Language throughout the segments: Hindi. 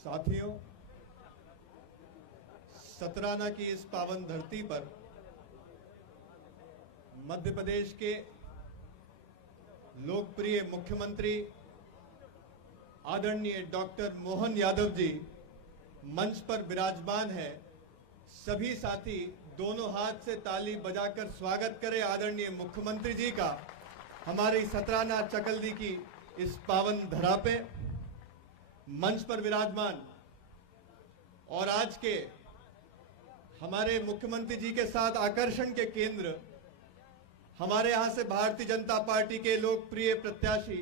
साथियों, सतराना की इस पावन धरती पर मध्य प्रदेश के लोकप्रिय मुख्यमंत्री आदरणीय डॉक्टर मोहन यादव जी मंच पर विराजमान है। सभी साथी दोनों हाथ से ताली बजाकर स्वागत करें आदरणीय मुख्यमंत्री जी का हमारी सतराना चकल्दी की इस पावन धरा पे मंच पर विराजमान। और आज के हमारे मुख्यमंत्री जी के साथ आकर्षण के केंद्र हमारे यहां से भारतीय जनता पार्टी के लोकप्रिय प्रत्याशी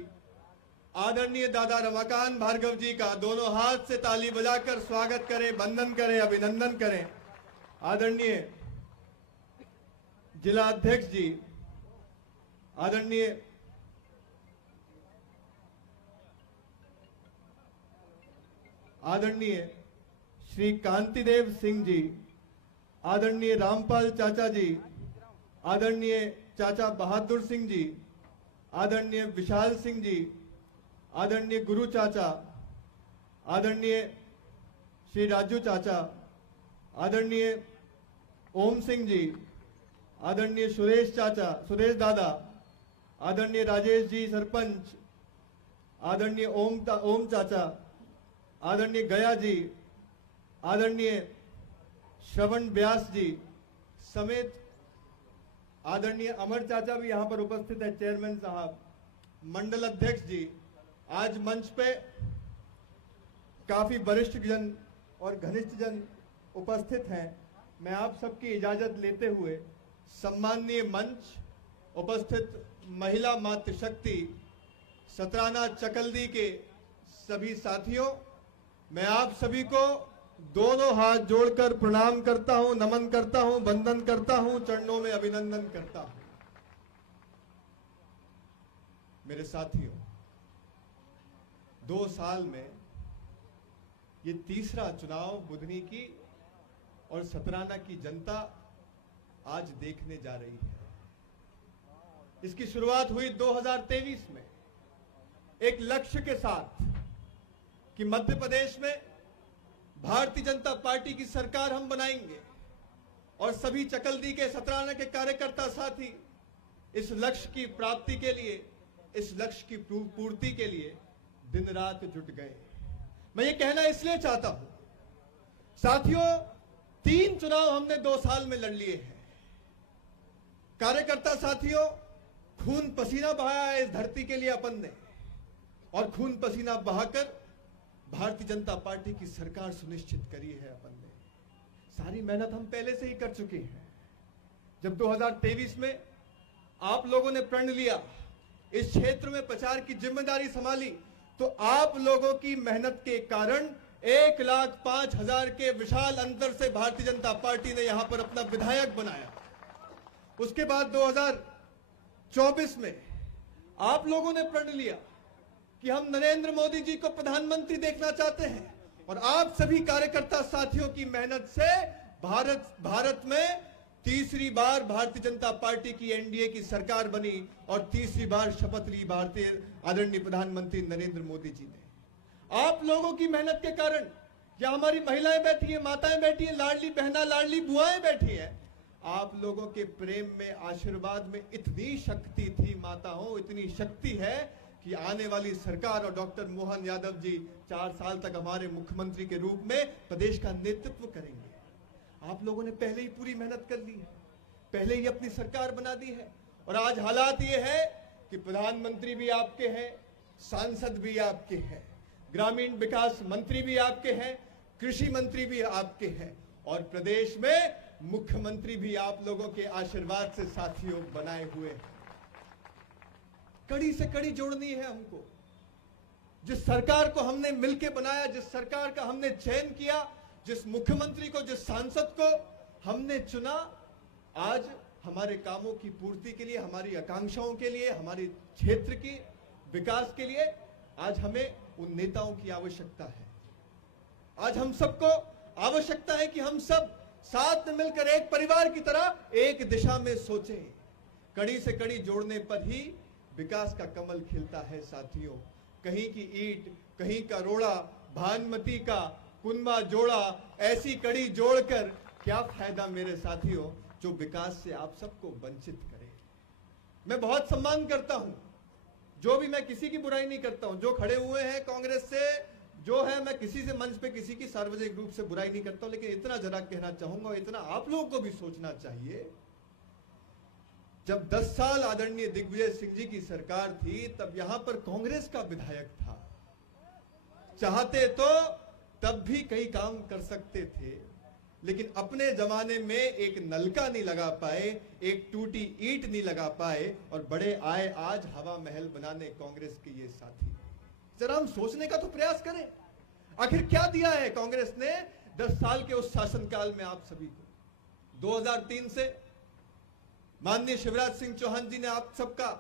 आदरणीय दादा रमाकांत भार्गव जी का दोनों हाथ से ताली बजाकर स्वागत करें, वंदन करें, अभिनंदन करें। आदरणीय जिला अध्यक्ष जी, आदरणीय श्री कांतिदेव सिंह जी, आदरणीय रामपाल चाचा जी, आदरणीय चाचा बहादुर सिंह जी, आदरणीय विशाल सिंह जी, आदरणीय गुरु चाचा, आदरणीय श्री राजू चाचा, आदरणीय ओम सिंह जी, आदरणीय सुरेश चाचा, सुरेश दादा, आदरणीय राजेश जी सरपंच, आदरणीय ओम चाचा, आदरणीय गया जी, आदरणीय श्रवण व्यास जी समेत आदरणीय अमर चाचा भी यहां पर उपस्थित है, चेयरमैन साहब, मंडल अध्यक्ष जी। आज मंच पे काफी वरिष्ठ जन और घनिष्ठ जन उपस्थित हैं। मैं आप सबकी इजाजत लेते हुए सम्माननीय मंच, उपस्थित महिला मातृशक्ति, सतराना चकल्दी के सभी साथियों, मैं आप सभी को दोनों हाथ जोड़कर प्रणाम करता हूं, नमन करता हूं, वंदन करता हूं, चरणों में अभिनंदन करता हूं। मेरे साथियों, 2 साल में ये तीसरा चुनाव बुधनी की और सतराना की जनता आज देखने जा रही है। इसकी शुरुआत हुई 2023 में एक लक्ष्य के साथ कि मध्य प्रदेश में भारतीय जनता पार्टी की सरकार हम बनाएंगे और सभी चकल्दी के, सतराना के कार्यकर्ता साथी इस लक्ष्य की प्राप्ति के लिए, इस लक्ष्य की पूर्ति के लिए दिन रात जुट गए। मैं ये कहना इसलिए चाहता हूं साथियों, 3 चुनाव हमने 2 साल में लड़ लिए हैं। कार्यकर्ता साथियों, खून पसीना बहाया है इस धरती के लिए अपन ने, और खून पसीना बहाकर भारतीय जनता पार्टी की सरकार सुनिश्चित करी है अपन ने। सारी मेहनत हम पहले से ही कर चुके हैं। जब 2023 में आप लोगों ने प्रण लिया, इस क्षेत्र में प्रचार की जिम्मेदारी संभाली, तो आप लोगों की मेहनत के कारण 1,05,000 के विशाल अंतर से भारतीय जनता पार्टी ने यहां पर अपना विधायक बनाया। उसके बाद 2024 में आप लोगों ने प्रण लिया कि हम नरेंद्र मोदी जी को प्रधानमंत्री देखना चाहते हैं, और आप सभी कार्यकर्ता साथियों की मेहनत से भारत में तीसरी बार भारतीय जनता पार्टी की एनडीए की सरकार बनी और तीसरी बार शपथ ली भारतीय आदरणीय प्रधानमंत्री नरेंद्र मोदी जी ने। आप लोगों की मेहनत के कारण यहाँ हमारी महिलाएं बैठी हैं, माताएं बैठी हैं, लाडली बहना, लाडली बुआएं बैठी हैं। आप लोगों के प्रेम में, आशीर्वाद में इतनी शक्ति थी माताओं, इतनी शक्ति है कि आने वाली सरकार और डॉक्टर मोहन यादव जी 4 साल तक हमारे मुख्यमंत्री के रूप में प्रदेश का नेतृत्व करेंगे। आप लोगों ने पहले ही पूरी मेहनत कर ली है, पहले ही अपनी सरकार बना दी है, और आज हालात ये है कि प्रधानमंत्री भी आपके हैं, सांसद भी आपके हैं, ग्रामीण विकास मंत्री भी आपके हैं, कृषि मंत्री भी आपके हैं, और प्रदेश में मुख्यमंत्री भी आप लोगों के आशीर्वाद से साथियों बनाए हुए हैं। कड़ी से कड़ी जोड़नी है हमको। जिस सरकार को हमने मिलकर बनाया, जिस सरकार का हमने चयन किया, जिस मुख्यमंत्री को, जिस सांसद को हमने चुना, आज हमारे कामों की पूर्ति के लिए, हमारी आकांक्षाओं के लिए, हमारे क्षेत्र की विकास के लिए आज हमें उन नेताओं की आवश्यकता है। आज हम सबको आवश्यकता है कि हम सब साथ में मिलकर एक परिवार की तरह एक दिशा में सोचें। कड़ी से कड़ी जोड़ने पर ही विकास का कमल खिलता है साथियों। कहीं की ईंट, कहीं का रोड़ा भानुमति का कुनबा जोड़ा, ऐसी कड़ी जोड़कर क्या फायदा मेरे साथियों जो विकास से आप सबको वंचित करे। मैं बहुत सम्मान करता हूं, जो भी, मैं किसी की बुराई नहीं करता हूं, जो खड़े हुए हैं कांग्रेस से जो है, मैं किसी से मंच पे किसी की सार्वजनिक रूप से बुराई नहीं करता हूं, लेकिन इतना जरा कहना चाहूंगा, इतना आप लोगों को भी सोचना चाहिए, जब 10 साल आदरणीय दिग्विजय सिंह जी की सरकार थी तब यहां पर कांग्रेस का विधायक था, चाहते तो तब भी कई काम कर सकते थे, लेकिन अपने जमाने में एक नलका नहीं लगा पाए, एक टूटी ईंट नहीं लगा पाए, और बड़े आए आज हवा महल बनाने कांग्रेस के ये साथी। जरा हम सोचने का तो प्रयास करें, आखिर क्या दिया है कांग्रेस ने 10 साल के उस शासनकाल में आप सभी को। 2003 से माननीय शिवराज सिंह चौहान जी ने आप सबका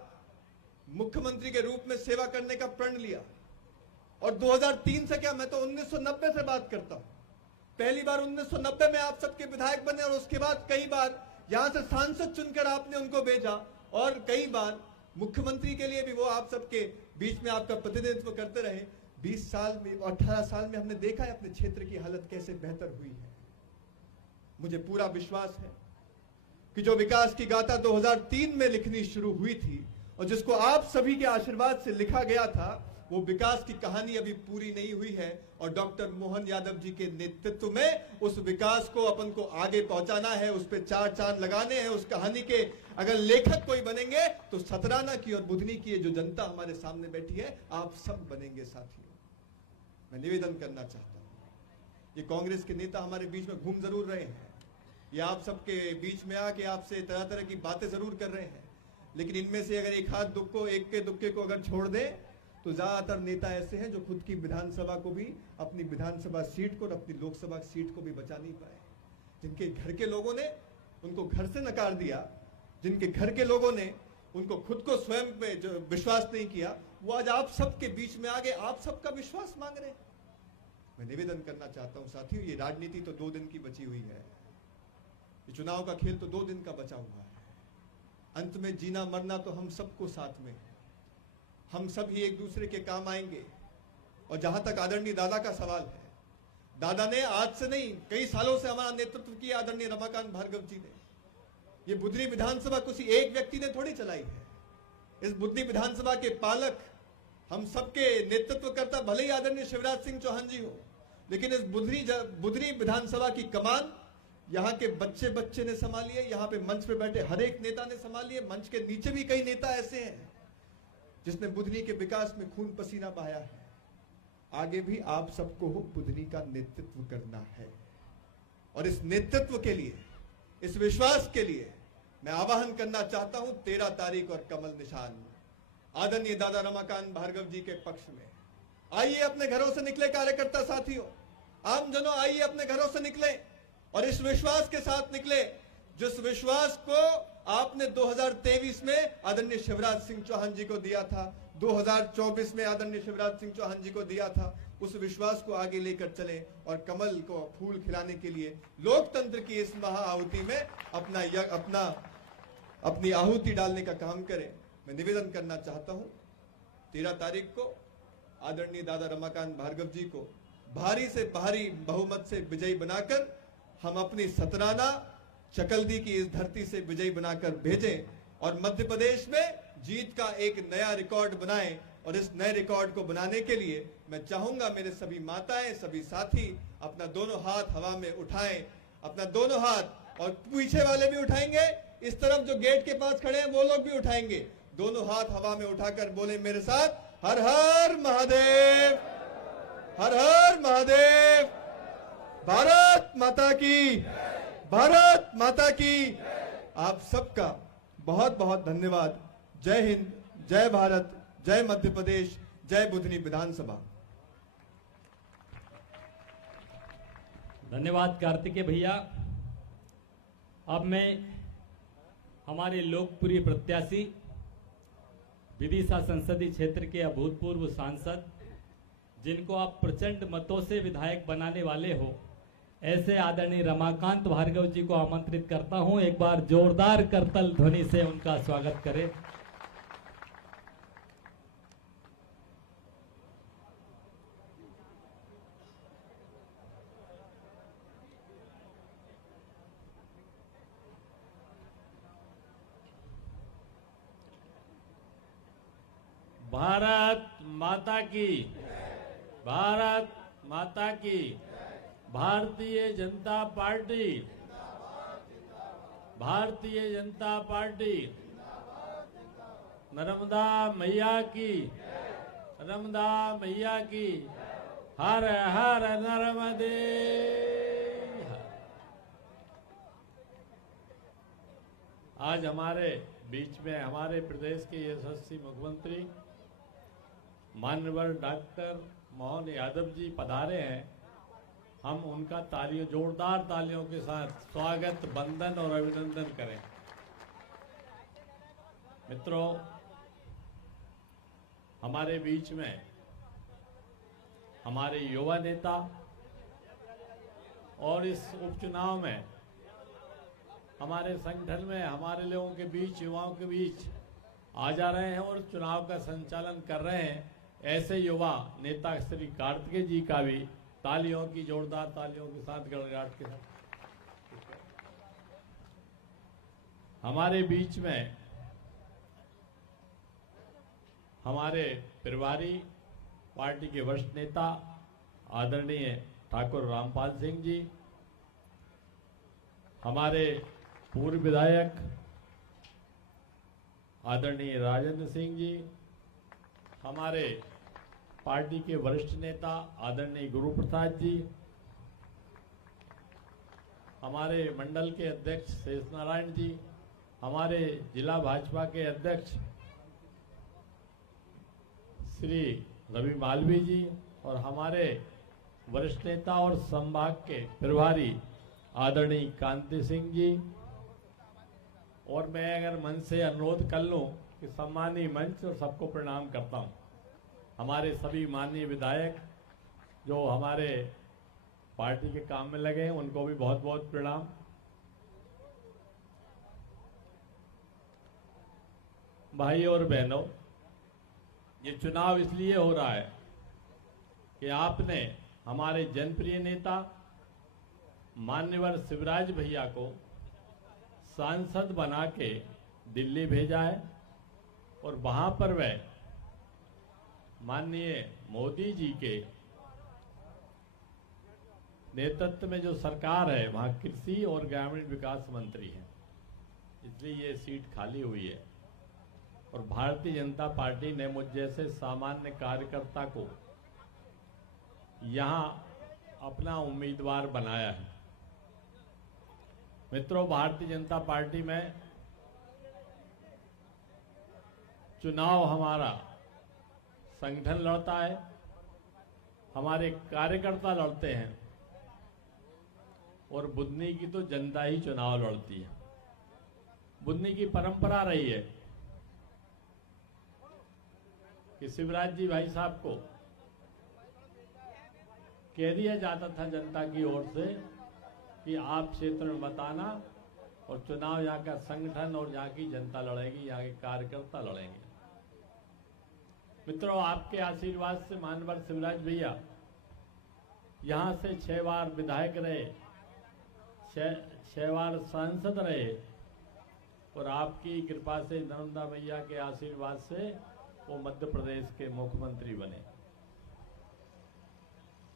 मुख्यमंत्री के रूप में सेवा करने का प्रण लिया, और 2003 से क्या, मैं तो 1990 से बात करता हूं। पहली बार 1990 में आप सबके विधायक बने, और उसके बाद कई बार यहां से सांसद चुनकर आपने उनको भेजा, और कई बार मुख्यमंत्री के लिए भी वो आप सबके बीच में आपका प्रतिनिधित्व करते रहे। 20 साल में, 18 साल में हमने देखा है अपने क्षेत्र की हालत कैसे बेहतर हुई है। मुझे पूरा विश्वास है कि जो विकास की गाथा 2003 में लिखनी शुरू हुई थी और जिसको आप सभी के आशीर्वाद से लिखा गया था, वो विकास की कहानी अभी पूरी नहीं हुई है, और डॉक्टर मोहन यादव जी के नेतृत्व में उस विकास को अपन को आगे पहुंचाना है, उस पे 4 चांद लगाने हैं। उस कहानी के अगर लेखक कोई बनेंगे तो सतराना की और बुधनी की जो जनता हमारे सामने बैठी है, आप सब बनेंगे साथियों। मैं निवेदन करना चाहता हूं, ये कांग्रेस के नेता हमारे बीच में घूम जरूर रहे हैं, ये आप सबके बीच में आके आपसे तरह तरह की बातें जरूर कर रहे हैं, लेकिन इनमें से अगर एक के दुक्के को अगर छोड़ दें तो ज्यादातर नेता ऐसे हैं जो खुद की विधानसभा को भी, अपनी विधानसभा सीट को और अपनी लोकसभा सीट को भी बचा नहीं पाए, जिनके घर के लोगों ने उनको घर से नकार दिया, जिनके घर के लोगों ने उनको खुद को स्वयं पे जो विश्वास नहीं किया, वो आज आप सबके बीच में आगे आप सबका विश्वास मांग रहे हैं। मैं निवेदन करना चाहता हूं साथियों, ये राजनीति तो 2 दिन की बची हुई है, ये चुनाव का खेल तो 2 दिन का बचा हुआ है। अंत में जीना मरना तो हम सबको साथ में, हम सब ही एक दूसरे के काम आएंगे। और जहां तक आदरणीय दादा का सवाल है, दादा ने आज से नहीं कई सालों से हमारा नेतृत्व किया, आदरणीय रमाकांत भार्गव जी ने। ये बुधनी विधानसभा किसी एक व्यक्ति ने थोड़ी चलाई है, इस बुधनी विधानसभा के पालक हम सबके नेतृत्व करता भले ही आदरणीय शिवराज सिंह चौहान जी हो, लेकिन इस बुधनी विधानसभा की कमान यहाँ के बच्चे ने संभाली है, यहाँ पे मंच पे बैठे हर एक नेता ने संभाली है, मंच के नीचे भी कई नेता ऐसे हैं जिसने बुधनी के विकास में खून पसीना बहाया है। आगे भी आप सबको बुधनी का नेतृत्व करना है, और इस नेतृत्व के लिए, इस विश्वास के लिए मैं आह्वान करना चाहता हूं 13 तारीख और कमल निशान आदरणीय दादा रमाकांत भार्गव जी के पक्ष में। आइए अपने घरों से निकले कार्यकर्ता साथियों, आमजनों, आइए अपने घरों से निकले और इस विश्वास के साथ निकले जिस विश्वास को आपने 2023 में आदरणीय शिवराज सिंह चौहान जी को दिया था, 2024 में आदरणीय शिवराज सिंह चौहान जी को दिया था। उस विश्वास को आगे लेकर चलें और कमल को फूल खिलाने के लिए लोकतंत्र की इस महाआहुति में अपनी आहुति डालने का काम करें। मैं निवेदन करना चाहता हूं 13 तारीख को आदरणीय दादा रमाकांत भार्गव जी को भारी से भारी बहुमत से विजयी बनाकर हम अपनी सतराना चकलदी की इस धरती से विजयी बनाकर भेजें और मध्य प्रदेश में जीत का एक नया रिकॉर्ड बनाएं। और इस नए रिकॉर्ड को बनाने के लिए मैं चाहूंगा मेरे सभी माताएं, सभी साथी अपना दोनों हाथ हवा में उठाएं, अपना दोनों हाथ, और पीछे वाले भी उठाएंगे, इस तरफ जो गेट के पास खड़े हैं वो लोग भी उठाएंगे, दोनों हाथ हवा में उठाकर बोले मेरे साथ, हर हर महादेव, हर हर महादेव, भारत माता की, भारत माता की। आप सबका बहुत बहुत धन्यवाद। जय हिंद, जय भारत, जय मध्य प्रदेश, जय बुधनी विधानसभा। धन्यवाद कार्तिकेय भैया। अब मैं हमारे लोकप्रिय प्रत्याशी, विदिशा संसदीय क्षेत्र के अभूतपूर्व सांसद, जिनको आप प्रचंड मतों से विधायक बनाने वाले हो, ऐसे आदरणीय रमाकांत भार्गव जी को आमंत्रित करता हूं। एक बार जोरदार करतल ध्वनि से उनका स्वागत करें। भारत माता की, भारत माता की। Bharatiya Janata party, Bharatiya Janata party. नर्मदा मैया की, नर्मदा मैया की। हर हर नर्मदे। आज हमारे बीच में हमारे प्रदेश के यशस्वी मुख्यमंत्री माननीय डॉक्टर मोहन यादव जी पधारे हैं। हम उनका तालियों, जोरदार तालियों के साथ स्वागत, वंदन और अभिनंदन करें। मित्रों, हमारे बीच में हमारे युवा नेता और इस उपचुनाव में हमारे संगठन में हमारे लोगों के बीच, युवाओं के बीच आ जा रहे हैं और चुनाव का संचालन कर रहे हैं। ऐसे युवा नेता श्री कार्तिकेय जी का भी तालियों की, जोरदार तालियों के साथ, गड़गड़ाहट के साथ हमारे बीच में हमारे प्रभारी पार्टी के वरिष्ठ नेता आदरणीय ठाकुर रामपाल सिंह जी, हमारे पूर्व विधायक आदरणीय राजेंद्र सिंह जी, हमारे पार्टी के वरिष्ठ नेता आदरणीय गुरु प्रसाद जी, हमारे मंडल के अध्यक्ष शेष नारायण जी, हमारे जिला भाजपा के अध्यक्ष श्री रवि मालवीय जी और हमारे वरिष्ठ नेता और संभाग के प्रभारी आदरणीय कांति सिंह जी। और मैं अगर मन से अनुरोध कर लूं कि सम्मानीय मंच और सबको प्रणाम करता हूं। हमारे सभी माननीय विधायक जो हमारे पार्टी के काम में लगे हैं, उनको भी बहुत बहुत प्रणाम। भाई और बहनों, ये चुनाव इसलिए हो रहा है कि आपने हमारे जनप्रिय नेता मान्यवर शिवराज भैया को सांसद बना के दिल्ली भेजा है और वहां पर वह माननीय मोदी जी के नेतृत्व में जो सरकार है वहां कृषि और ग्रामीण विकास मंत्री हैं, इसलिए ये सीट खाली हुई है। और भारतीय जनता पार्टी ने मुझ जैसे सामान्य कार्यकर्ता को यहां अपना उम्मीदवार बनाया है। मित्रों, भारतीय जनता पार्टी में चुनाव हमारा संगठन लड़ता है, हमारे कार्यकर्ता लड़ते हैं और बुधनी की तो जनता ही चुनाव लड़ती है। बुधनी की परंपरा रही है कि शिवराज जी भाई साहब को कह दिया जाता था जनता की ओर से कि आप क्षेत्र में बताना और चुनाव यहाँ का संगठन और यहाँ की जनता लड़ेगी, यहाँ के कार्यकर्ता लड़ेंगे। मित्रों, आपके आशीर्वाद से मानवर शिवराज भैया यहाँ से 6 बार विधायक रहे, 6 बार सांसद रहे और आपकी कृपा से, नर्मदा मैया के आशीर्वाद से वो मध्य प्रदेश के मुख्यमंत्री बने।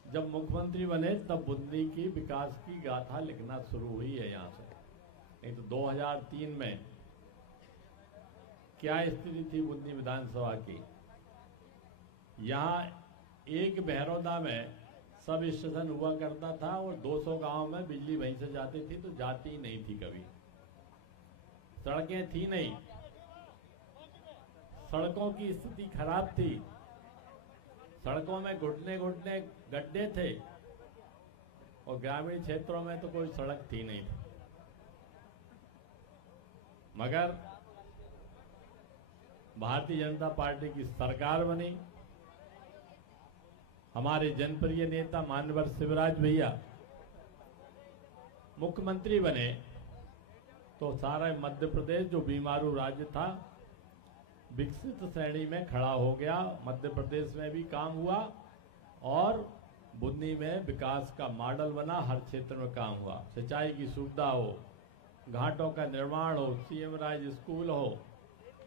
जब मुख्यमंत्री बने तब बुंदी की विकास की गाथा लिखना शुरू हुई है यहाँ से। नहीं तो 2003 में क्या स्थिति थी बुंदी विधानसभा की। यहाँ एक बहरौदा में सब स्टेशन हुआ करता था और 200 गांव में बिजली वहीं से जाती थी, तो जाती ही नहीं थी कभी। सड़कें थी नहीं, सड़कों की स्थिति खराब थी, सड़कों में घुटने घुटने गड्ढे थे और ग्रामीण क्षेत्रों में तो कोई सड़क थी नहीं। मगर भारतीय जनता पार्टी की सरकार बनी, हमारे जनप्रिय नेता मानवर शिवराज भैया मुख्यमंत्री बने, तो सारा मध्य प्रदेश जो बीमारू राज्य था विकसित श्रेणी में खड़ा हो गया। मध्य प्रदेश में भी काम हुआ और बुंदी में विकास का मॉडल बना, हर क्षेत्र में काम हुआ। सिंचाई की सुविधा हो, घाटों का निर्माण हो, सीएम राज स्कूल हो,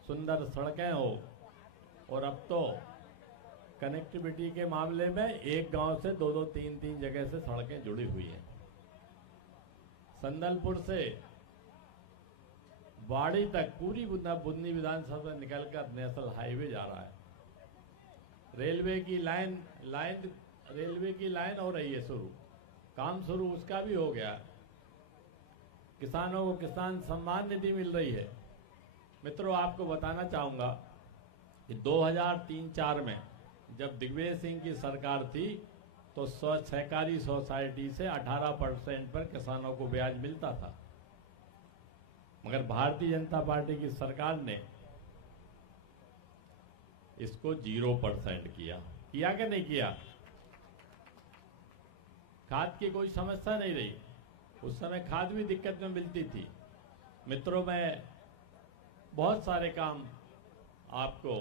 सुंदर सड़कें हो, और अब तो कनेक्टिविटी के मामले में एक गांव से दो तीन जगह से सड़कें जुड़ी हुई हैं। संदलपुर से बाड़ी तक पूरी बुदनी विधानसभा निकलकर नेशनल हाईवे जा रहा है। रेलवे की लाइन हो रही है शुरू, काम शुरू उसका भी हो गया। किसानों को किसान सम्मान निधि मिल रही है। मित्रों, आपको बताना चाहूंगा कि 2003-04 में जब दिग्विजय सिंह की सरकार थी तो सहकारी सोसाइटी से 18% पर किसानों को ब्याज मिलता था, मगर भारतीय जनता पार्टी की सरकार ने इसको 0% किया कि नहीं किया। खाद की कोई समस्या नहीं रही, उस समय खाद भी दिक्कत में मिलती थी। मित्रों, मैं बहुत सारे काम आपको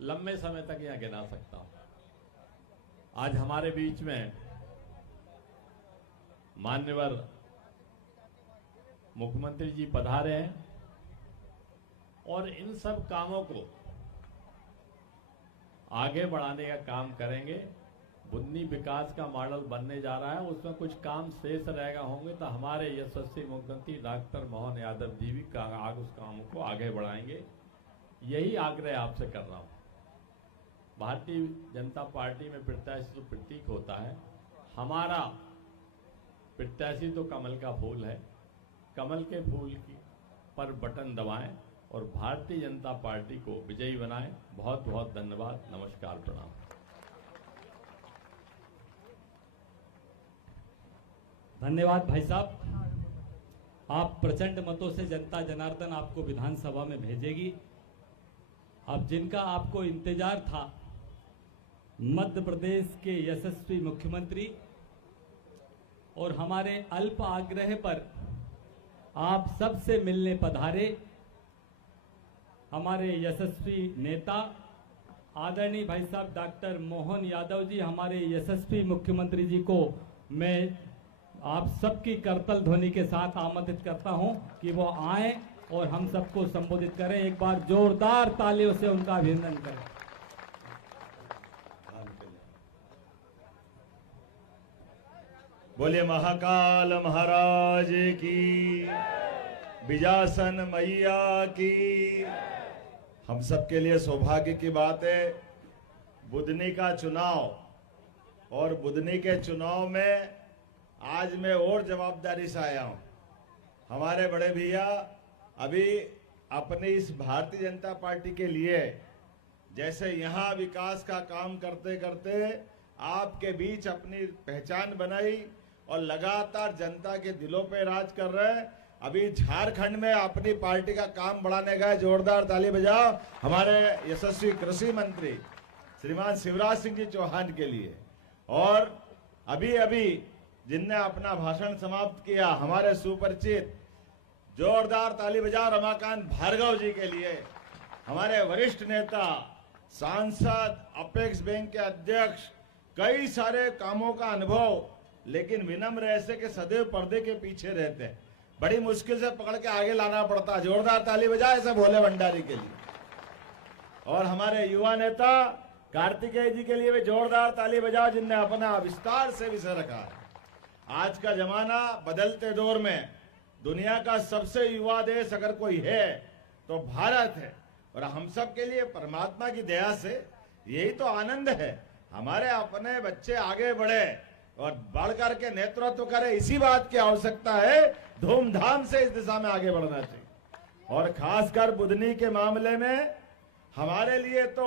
लंबे समय तक यहां गिना सकता हूं। आज हमारे बीच में मान्यवर मुख्यमंत्री जी पधारे हैं और इन सब कामों को आगे बढ़ाने का काम करेंगे। बुदनी विकास का मॉडल बनने जा रहा है, उसमें कुछ काम शेष रहेगा होंगे तो हमारे यशस्वी मुख्यमंत्री डॉक्टर मोहन यादव जी भी उस काम को आगे बढ़ाएंगे। यही आग्रह आपसे कर रहा हूं। भारतीय जनता पार्टी में प्रत्याशी तो प्रतीक होता है, हमारा प्रत्याशी तो कमल का फूल है। कमल के फूल पर बटन दबाएं और भारतीय जनता पार्टी को विजयी बनाएं। बहुत बहुत धन्यवाद, नमस्कार, प्रणाम। धन्यवाद भाई साहब। आप प्रचंड मतों से जनता जनार्दन आपको विधानसभा में भेजेगी। अब जिनका आपको इंतजार था, मध्य प्रदेश के यशस्वी मुख्यमंत्री, और हमारे अल्प आग्रह पर आप सबसे मिलने पधारे हमारे यशस्वी नेता आदरणीय भाई साहब डॉक्टर मोहन यादव जी, हमारे यशस्वी मुख्यमंत्री जी को मैं आप सबकी करतल ध्वनि के साथ आमंत्रित करता हूं कि वो आए और हम सबको संबोधित करें। एक बार जोरदार तालियों से उनका अभिनंदन करें। बोले महाकाल महाराज की, बिजासन मैया की। हम सबके लिए सौभाग्य की बात है, बुदनी का चुनाव, और बुदनी के चुनाव में आज मैं और जवाबदारी से आया हूं। हमारे बड़े भैया अभी अपनी इस भारतीय जनता पार्टी के लिए जैसे यहां विकास का काम करते करते आपके बीच अपनी पहचान बनाई और लगातार जनता के दिलों पे राज कर रहे हैं। अभी झारखंड में अपनी पार्टी का काम बढ़ाने गए, जोरदार ताली बजाओ हमारे यशस्वी कृषि मंत्री श्रीमान शिवराज सिंह जी चौहान के लिए। और अभी अभी जिनने अपना भाषण समाप्त किया, हमारे सुपरिचित, जोरदार ताली बजाओ रमाकांत भार्गव जी के लिए। हमारे वरिष्ठ नेता, सांसद, अपेक्स बैंक के अध्यक्ष, कई सारे कामों का अनुभव, लेकिन विनम्र ऐसे के सदैव पर्दे के पीछे रहते हैं, बड़ी मुश्किल से पकड़ के आगे लाना पड़ता है। जोरदार ताली बजाए ऐसे भोले भंडारी के लिए। और हमारे युवा नेता कार्तिकेय जी के लिए भी जोरदार ताली बजाओ, जिनने अपना विस्तार से विषय रखा है। आज का जमाना, बदलते दौर में दुनिया का सबसे युवा देश अगर कोई है तो भारत है। और हम सब के लिए परमात्मा की दया से यही तो आनंद है, हमारे अपने बच्चे आगे बढ़े और बढ़ करके नेतृत्व करे। इसी बात की आवश्यकता है, धूमधाम से इस दिशा में आगे बढ़ना चाहिए। और खासकर बुदनी के मामले में हमारे लिए तो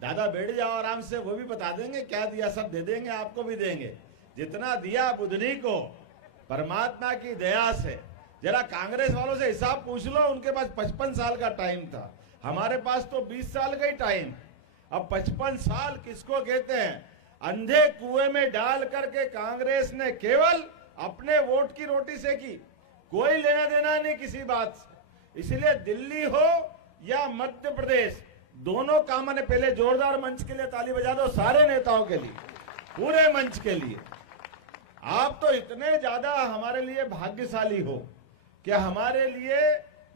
दादा बैठ जाओ आराम से, वो भी बता देंगे क्या दिया, सब दे देंगे, आपको भी देंगे। जितना दिया बुदनी को परमात्मा की दया से। जरा कांग्रेस वालों से हिसाब पूछ लो, उनके पास 55 साल का टाइम था, हमारे पास तो 20 साल का ही टाइम। अब 55 साल किसको कहते हैं? अंधे कुएं में डाल करके कांग्रेस ने केवल अपने वोट की रोटी से की, कोई लेना देना नहीं किसी बात से। इसलिए दिल्ली हो या मध्य प्रदेश, दोनों काम ने, पहले जोरदार मंच के लिए ताली बजा दो सारे नेताओं के लिए, पूरे मंच के लिए। आप तो इतने ज्यादा हमारे लिए भाग्यशाली हो कि हमारे लिए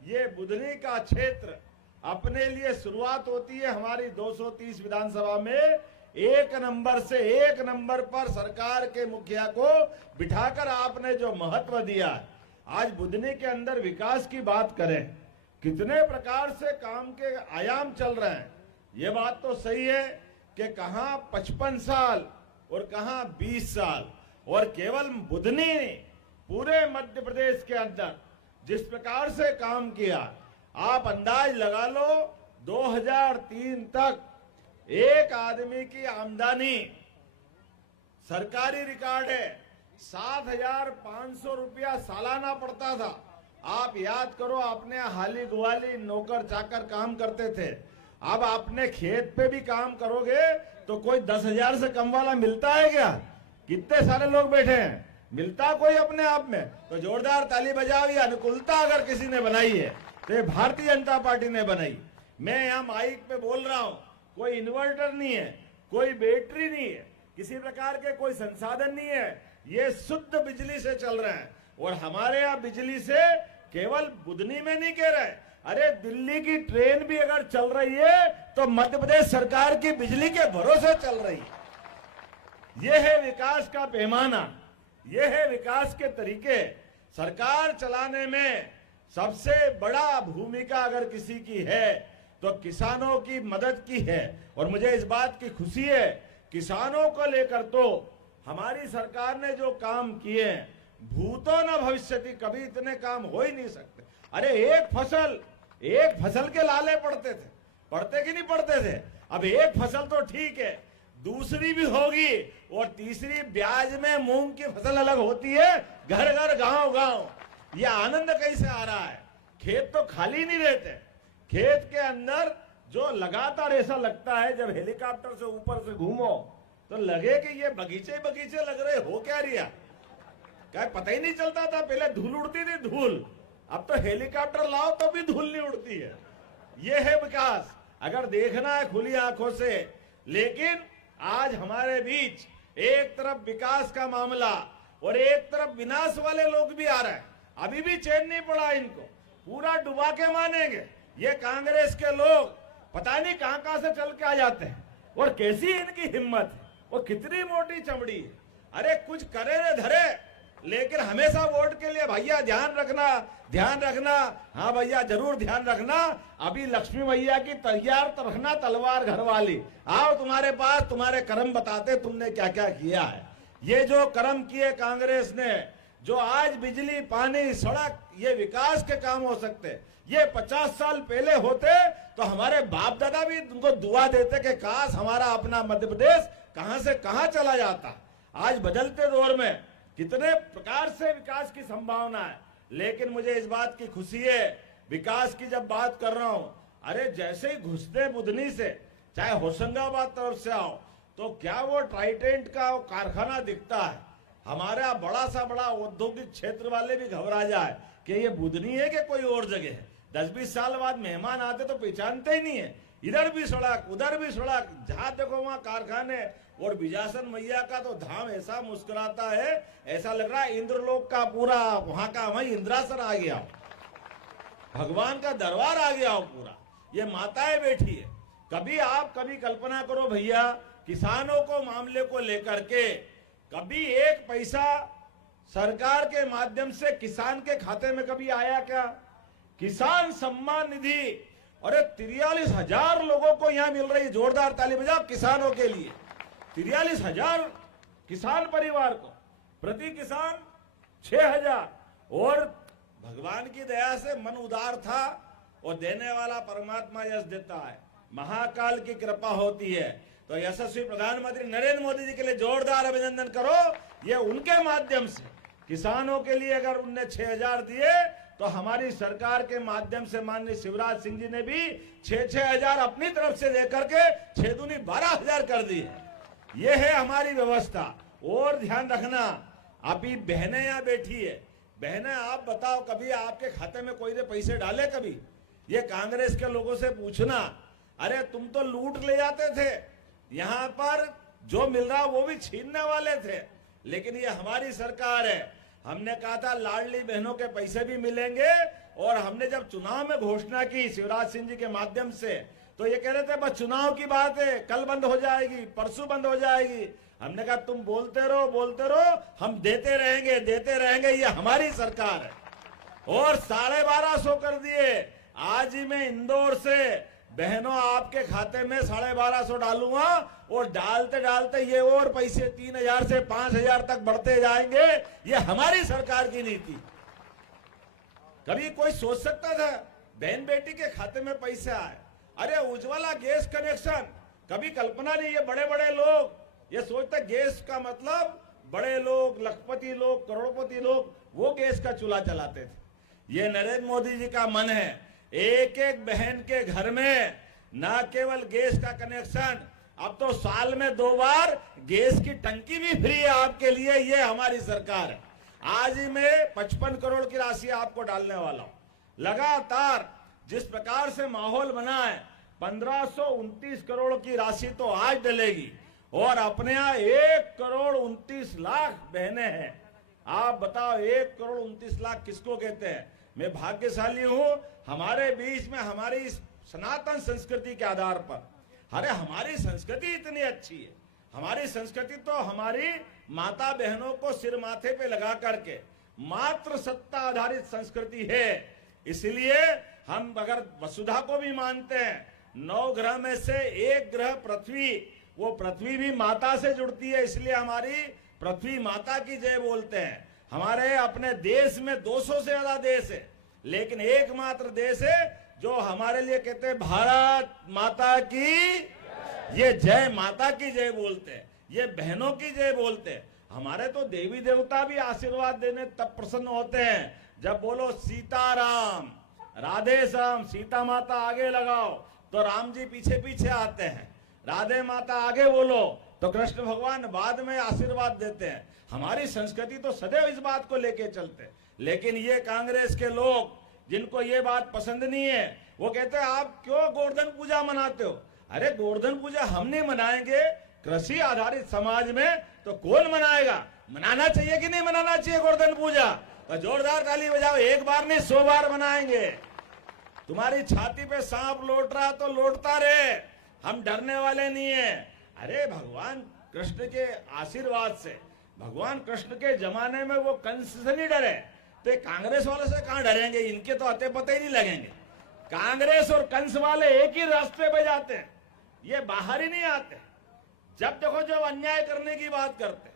ये बुदनी का क्षेत्र अपने लिए शुरुआत होती है हमारी 230 विधानसभा में। एक नंबर पर सरकार के मुखिया को बिठाकर आपने जो महत्व दिया है। आज बुधनी के अंदर विकास की बात करें, कितने प्रकार से काम के आयाम चल रहे हैं। ये बात तो सही है कि कहां 55 साल और कहां 20 साल, और केवल बुधनी ने पूरे मध्य प्रदेश के अंदर जिस प्रकार से काम किया, आप अंदाज लगा लो 2003 तक एक आदमी की आमदनी, सरकारी रिकॉर्ड है, 7,500 रुपया सालाना पड़ता था। आप याद करो, आपने हाली गुवाली नौकर चाकर काम करते थे। अब आपने खेत पे भी काम करोगे तो कोई 10,000 से कम वाला मिलता है क्या? कितने सारे लोग बैठे हैं, मिलता कोई अपने आप में? तो जोरदार ताली बजाओ। ये अनुकूलता अगर किसी ने बनाई है तो ये भारतीय जनता पार्टी ने बनाई। मैं यहाँ माइक पे बोल रहा हूँ, कोई इन्वर्टर नहीं है, कोई बैटरी नहीं है, किसी प्रकार के कोई संसाधन नहीं है, ये शुद्ध बिजली से चल रहे हैं। और हमारे यहाँ बिजली से केवल बुधनी में नहीं कह रहे, अरे दिल्ली की ट्रेन भी अगर चल रही है तो मध्य प्रदेश सरकार की बिजली के भरोसे चल रही है। यह है विकास का पैमाना, यह है विकास के तरीके। सरकार चलाने में सबसे बड़ा भूमिका अगर किसी की है तो किसानों की मदद की है। और मुझे इस बात की खुशी है, किसानों को लेकर तो हमारी सरकार ने जो काम किए, भूतो न भविष्यति, कभी इतने काम हो ही नहीं सकते। अरे एक फसल के लाले पड़ते कि नहीं पड़ते थे? अब एक फसल तो ठीक है, दूसरी भी होगी, और तीसरी ब्याज में मूंग की फसल अलग होती है, घर घर गांव गांव। ये आनंद कैसे आ रहा है? खेत तो खाली नहीं रहते, खेत के अंदर जो लगातार ऐसा लगता है जब हेलीकॉप्टर से ऊपर से घूमो तो लगे कि ये बगीचे बगीचे लग रहे हो क्या रिया। क्या पता ही नहीं चलता था, पहले धूल उड़ती थी, धूल। अब तो हेलीकॉप्टर लाओ तो भी धूल नहीं उड़ती है। ये है विकास, अगर देखना है खुली आंखों से। लेकिन आज हमारे बीच एक तरफ विकास का मामला और एक तरफ विनाश वाले लोग भी आ रहे हैं। अभी भी चैन नहीं पड़ा इनको, पूरा डुबा के मानेंगे। ये कांग्रेस के लोग पता नहीं कहां से चल के आ जाते हैं, और कैसी इनकी हिम्मत है, और कितनी मोटी चमड़ी है। अरे कुछ करे न धरे, लेकिन हमेशा वोट के लिए भैया ध्यान रखना। हाँ भैया जरूर ध्यान रखना। अभी लक्ष्मी भैया की तैयार तो रखना तलवार घर वाली, आओ तुम्हारे पास, तुम्हारे कर्म बताते तुमने क्या क्या किया है। ये जो कर्म किए कांग्रेस ने, जो आज बिजली पानी सड़क, ये विकास के काम हो सकते। ये 50 साल पहले होते तो हमारे बाप दादा भी तुमको दुआ देते कि काश हमारा अपना मध्य प्रदेश कहां से कहां चला जाता। आज बदलते दौर में कितने प्रकार से विकास की संभावना है। लेकिन मुझे इस बात की खुशी है, विकास की जब बात कर रहा हूं, अरे जैसे ही घुसते बुधनी से, चाहे होशंगाबाद तरफ से आओ, तो क्या वो ट्राइडेंट का वो कारखाना दिखता है। हमारा बड़ा सा बड़ा औद्योगिक क्षेत्र वाले भी घबरा जाए कि ये बुधनी है कि कोई और जगह है। 10-20 साल बाद मेहमान आते तो पहचानते ही नहीं है। इधर भी सड़क, उधर भी सड़क, जहां देखो वहां कारखाने। और बिजासन मैया का तो धाम ऐसा मुस्कुराता है, ऐसा लग रहा है इंद्रलोक का पूरा वहां का वहीं इंद्रासन आ गया, भगवान का दरबार आ गया हो पूरा। ये माताएं बैठी है। कभी कल्पना करो भैया, किसानों को मामले को लेकर के कभी एक पैसा सरकार के माध्यम से किसान के खाते में कभी आया क्या? किसान सम्मान निधि, अरे 43,000 लोगों को यहां मिल रही है। जोरदार ताली बजाओ किसानों के लिए। 43,000 किसान परिवार को, प्रति किसान 6,000। और भगवान की दया से मन उदार था, और देने वाला परमात्मा यश देता है, महाकाल की कृपा होती है। तो यशस्वी प्रधानमंत्री नरेंद्र मोदी जी के लिए जोरदार अभिनंदन करो। ये उनके माध्यम से किसानों के लिए अगर उनने 6,000 दिए, तो हमारी सरकार के माध्यम से माननीय शिवराज सिंह जी ने भी 6,000 अपनी तरफ से देकर के 6 दूनी 12,000 कर दिए। ये है हमारी व्यवस्था। और ध्यान रखना, अभी बहनें यहाँ बैठी है, बहनें आप बताओ कभी आपके खाते में कोई ने पैसे डाले? कभी ये कांग्रेस के लोगों से पूछना। अरे तुम तो लूट ले जाते थे, यहां पर जो मिल रहा वो भी छीनने वाले थे। लेकिन ये हमारी सरकार है, हमने कहा था लाडली बहनों के पैसे भी मिलेंगे, और हमने जब चुनाव में घोषणा की शिवराज सिंह जी के माध्यम से, तो ये कह रहे थे बस चुनाव की बात है, कल बंद हो जाएगी, परसों बंद हो जाएगी। हमने कहा तुम बोलते रहो, हम देते रहेंगे, ये हमारी सरकार है। और 1250 कर दिए। आज ही मैं इंदौर से बहनों आपके खाते में 1250 डालूंगा, और डालते डालते ये और पैसे 3000 से 5000 तक बढ़ते जाएंगे। ये हमारी सरकार की नीति। कभी कोई सोच सकता था बहन बेटी के खाते में पैसे आए? अरे उज्ज्वला गैस कनेक्शन, कभी कल्पना नहीं। ये बड़े बड़े लोग ये सोचते गैस का मतलब बड़े लोग, लखपति लोग, करोड़पति लोग वो गैस का चूल्हा चलाते थे। ये नरेंद्र मोदी जी का मन है, एक एक बहन के घर में न केवल गैस का कनेक्शन, अब तो साल में 2 बार गैस की टंकी भी फ्री है आपके लिए। ये हमारी सरकार है। आज ही मैं 55 करोड़ की राशि आपको डालने वाला हूं। लगातार जिस प्रकार से माहौल बना है, 1529 करोड़ की राशि तो आज डलेगी, और अपने यहाँ 1,29,00,000 बहनें हैं। आप बताओ 1,29,00,000 किसको कहते हैं? मैं भाग्यशाली हूं, हमारे बीच में हमारी इस सनातन संस्कृति के आधार पर। अरे हमारी संस्कृति इतनी अच्छी है। हमारी संस्कृति तो हमारी माता बहनों को सिर माथे पे लगा करके मात्र सत्ता आधारित संस्कृति है। इसलिए हम अगर वसुधा को भी मानते हैं, 9 ग्रह में से एक ग्रह पृथ्वी, वो पृथ्वी भी माता से जुड़ती है, इसलिए हमारी पृथ्वी माता की जय बोलते हैं। हमारे अपने देश में 200 से ज्यादा देश है, लेकिन एकमात्र देश है जो हमारे लिए कहते हैं भारत माता की, ये जय माता की जय बोलते हैं, ये बहनों की जय बोलते हैं। हमारे तो देवी देवता भी आशीर्वाद देने तब प्रसन्न होते हैं जब बोलो सीताराम, राधे श्याम, सीता माता आगे लगाओ तो राम जी पीछे पीछे आते हैं, राधे माता आगे बोलो तो कृष्ण भगवान बाद में आशीर्वाद देते हैं। हमारी संस्कृति तो सदैव इस बात को लेके चलते हैं। लेकिन ये कांग्रेस के लोग जिनको ये बात पसंद नहीं है, वो कहते हैं आप क्यों गोवर्धन पूजा मनाते हो? अरे गोवर्धन पूजा हम नहीं मनाएंगे, कृषि आधारित समाज में तो कौन मनाएगा? मनाना चाहिए कि नहीं मनाना चाहिए गोवर्धन पूजा? तो जोरदार ताली बजाओ, एक बार नहीं 100 बार मनाएंगे। तुम्हारी छाती पे सांप लौट रहा तो लौटता रहे, हम डरने वाले नहीं है। अरे भगवान कृष्ण के आशीर्वाद से, भगवान कृष्ण के जमाने में वो कंस से नहीं डरे, तो कांग्रेस वालों से कहां डरेंगे? इनके तो अते पते ही नहीं लगेंगे। कांग्रेस और कंस वाले एक ही रास्ते पे जाते हैं, ये बाहर ही नहीं आते। जब देखो जब अन्याय करने की बात करते,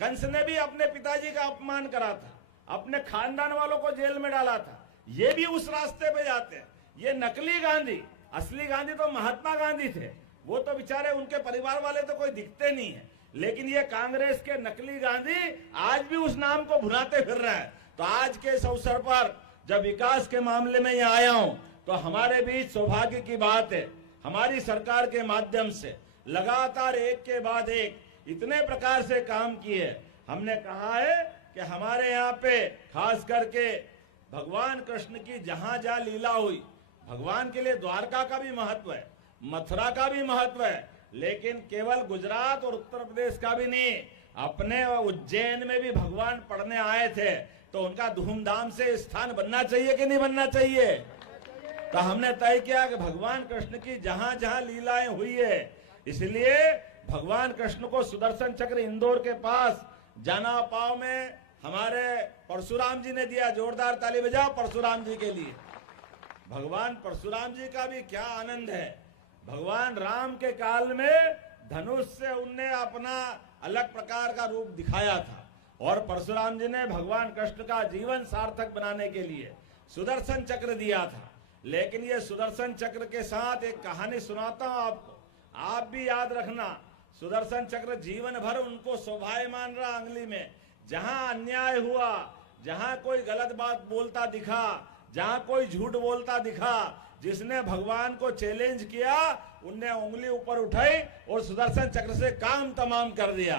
कंस ने भी अपने पिताजी का अपमान करा था, अपने खानदान वालों को जेल में डाला था, ये भी उस रास्ते पे जाते हैं। ये नकली गांधी, असली गांधी तो महात्मा गांधी थे, वो तो बेचारे उनके परिवार वाले तो कोई दिखते नहीं है। लेकिन ये कांग्रेस के नकली गांधी आज भी उस नाम को भुनाते फिर रहे हैं। तो आज के इस अवसर पर जब विकास के मामले में यहाँ आया हूं, तो हमारे बीच सौभाग्य की बात है, हमारी सरकार के माध्यम से लगातार एक के बाद एक इतने प्रकार से काम किए। हमने कहा है कि हमारे यहाँ पे खास करके भगवान कृष्ण की जहां जहां लीला हुई, भगवान के लिए द्वारका का भी महत्व है, मथुरा का भी महत्व है, लेकिन केवल गुजरात और उत्तर प्रदेश का भी नहीं, अपने उज्जैन में भी भगवान पढ़ने आए थे, तो उनका धूमधाम से स्थान बनना चाहिए कि नहीं बनना चाहिए? तो हमने तय किया कि भगवान कृष्ण की जहां जहां लीलाएं हुई है, इसलिए भगवान कृष्ण को सुदर्शन चक्र इंदौर के पास जाना पाव में हमारे परशुराम जी ने दिया। जोरदार ताली बजाओ परशुराम जी के लिए। भगवान परशुराम जी का भी क्या आनंद है। भगवान राम के काल में धनुष से उनने अपना अलग प्रकार का रूप दिखाया था, और परशुराम जी ने भगवान कृष्ण का जीवन सार्थक बनाने के लिए सुदर्शन चक्र दिया था। लेकिन ये सुदर्शन चक्र के साथ एक कहानी सुनाता हूं आपको, आप भी याद रखना। सुदर्शन चक्र जीवन भर उनको शोभायमान रहा अंगुली में। जहां अन्याय हुआ, जहां कोई गलत बात बोलता दिखा, जहां कोई झूठ बोलता दिखा, जिसने भगवान को चैलेंज किया, उनने उंगली ऊपर उठाई और सुदर्शन चक्र से काम तमाम कर दिया।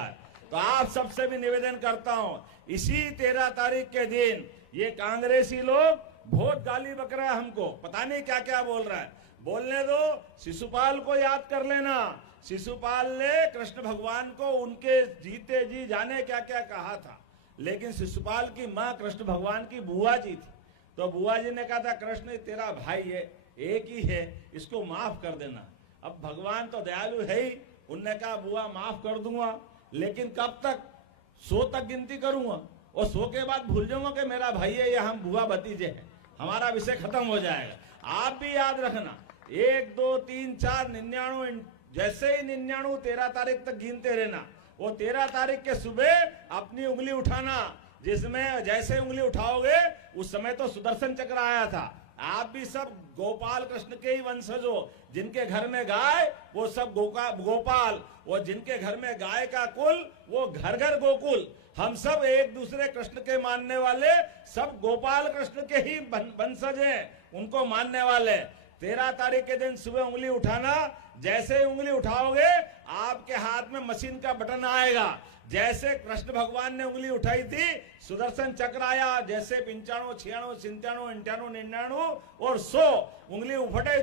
तो आप सबसे भी निवेदन करता हूं, इसी 13 तारीख के दिन ये कांग्रेसी लोग बहुत गाली बक रहा है हमको, पता नहीं क्या क्या बोल रहा है। बोलने दो, शिशुपाल को याद कर लेना। शिशुपाल ने कृष्ण भगवान को उनके जीते जी जाने क्या क्या कहा था, लेकिन शिशुपाल की माँ कृष्ण भगवान की बुआ जी थी। तो बुआ जी ने कहा था कृष्ण तेरा भाई है, एक ही है, इसको माफ कर देना। अब भगवान तो दयालु है ही, उनने कहा बुआ माफ कर दूंगा, लेकिन कब तक? 100 तक गिनती करूंगा और 100 के बाद भूल जाऊंगा कि मेरा भाई है या हम बुआ भतीजे हैं, हमारा विषय खत्म हो जाएगा। आप भी याद रखना, 1 2 3 4 99, जैसे ही 99 13 तारीख तक गिनते रहना। वो 13 तारीख के सुबह अपनी उंगली उठाना, जिसमें जैसे उंगली उठाओगे उस समय तो सुदर्शन चक्र आया था। आप भी सब गोपाल कृष्ण के ही वंशज हो। जिनके घर में गाय वो सब गोपाल, और जिनके घर में गाय का कुल वो घर घर गोकुल। हम सब एक दूसरे कृष्ण के मानने वाले, सब गोपाल कृष्ण के ही वंशज हैं, उनको मानने वाले। 13 तारीख के दिन सुबह उंगली उठाना, जैसे ही उंगली उठाओगे आपके हाथ में मशीन का बटन आएगा। जैसे कृष्ण भगवान ने उंगली उठाई थी सुदर्शन चक्र आया, जैसे 95 96 97 98 99 और 100 उंगली उठे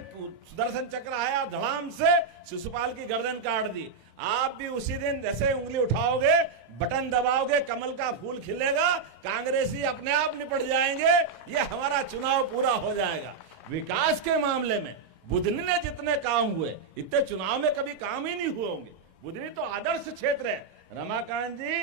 सुदर्शन चक्र आया, धड़ाम से शिशुपाल की गर्दन काट दी। आप भी उसी दिन जैसे उंगली उठाओगे, बटन दबाओगे, कमल का फूल खिलेगा, कांग्रेसी अपने आप निपट जाएंगे, ये हमारा चुनाव पूरा हो जाएगा। विकास के मामले में बुधनी ने जितने काम हुए इतने चुनाव में कभी काम ही नहीं हुए होंगे। बुधनी तो आदर्श क्षेत्र है। रमाकांत जी,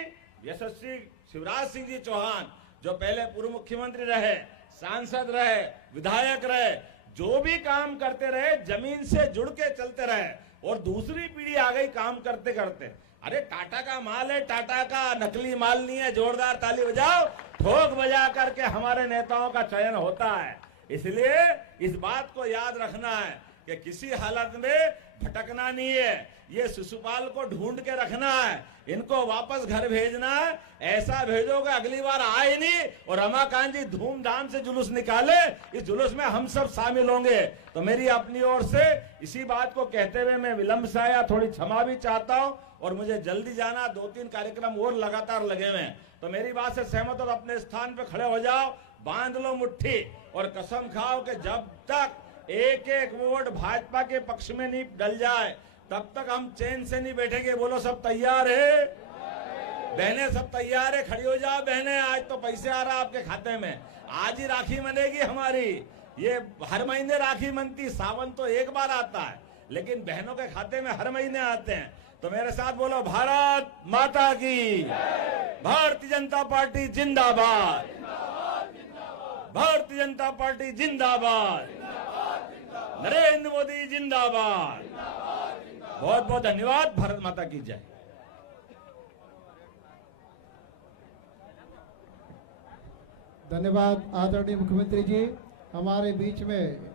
यशस्वी शिवराज सिंह जी चौहान जो पहले पूर्व मुख्यमंत्री रहे, सांसद रहे, विधायक रहे, जो भी काम करते रहे जमीन से जुड़ के चलते रहे, और दूसरी पीढ़ी आ गई काम करते करते। अरे टाटा का माल है, टाटा का नकली माल नहीं है। जोरदार ताली बजाओ, ठोक बजा करके हमारे नेताओं का चयन होता है। इसलिए इस बात को याद रखना है कि किसी हालत में भटकना नहीं है। ये शिशुपाल को ढूंढ के रखना है, इनको वापस घर भेजना है। ऐसा भेजोगे अगली बार आए नहीं। और रमाकांत जी धूमधाम से जुलूस निकाले, इस जुलूस में हम सब शामिल होंगे। तो मेरी अपनी ओर से इसी बात को कहते हुए मैं विलंब से आया, थोड़ी क्षमा भी चाहता हूं, और मुझे जल्दी जाना, 2-3 कार्यक्रम और लगातार लगे हुए हैं। तो मेरी बात से सहमत हो, अपने स्थान पे खड़े हो जाओ, बांध लो मुट्ठी और कसम खाओ कि जब तक एक एक वोट भाजपा के पक्ष में नहीं डल जाए तब तक हम चैन से नहीं बैठेंगे। बोलो सब तैयार है? बहनें सब तैयार है? खड़ी हो जाओ बहनें, आज तो पैसे आ रहा आपके खाते में। आज ही राखी बनेगी हमारी। ये हर महीने राखी बनती, सावन तो एक बार आता है, लेकिन बहनों के खाते में हर महीने आते हैं। तो मेरे साथ बोलो, भारत माता की, भारतीय जनता पार्टी जिंदाबाद, भारतीय जनता पार्टी जिंदाबाद, नरेंद्र मोदी जिंदाबाद। बहुत बहुत धन्यवाद। भारत माता की जय। धन्यवाद आदरणीय मुख्यमंत्री जी। हमारे बीच में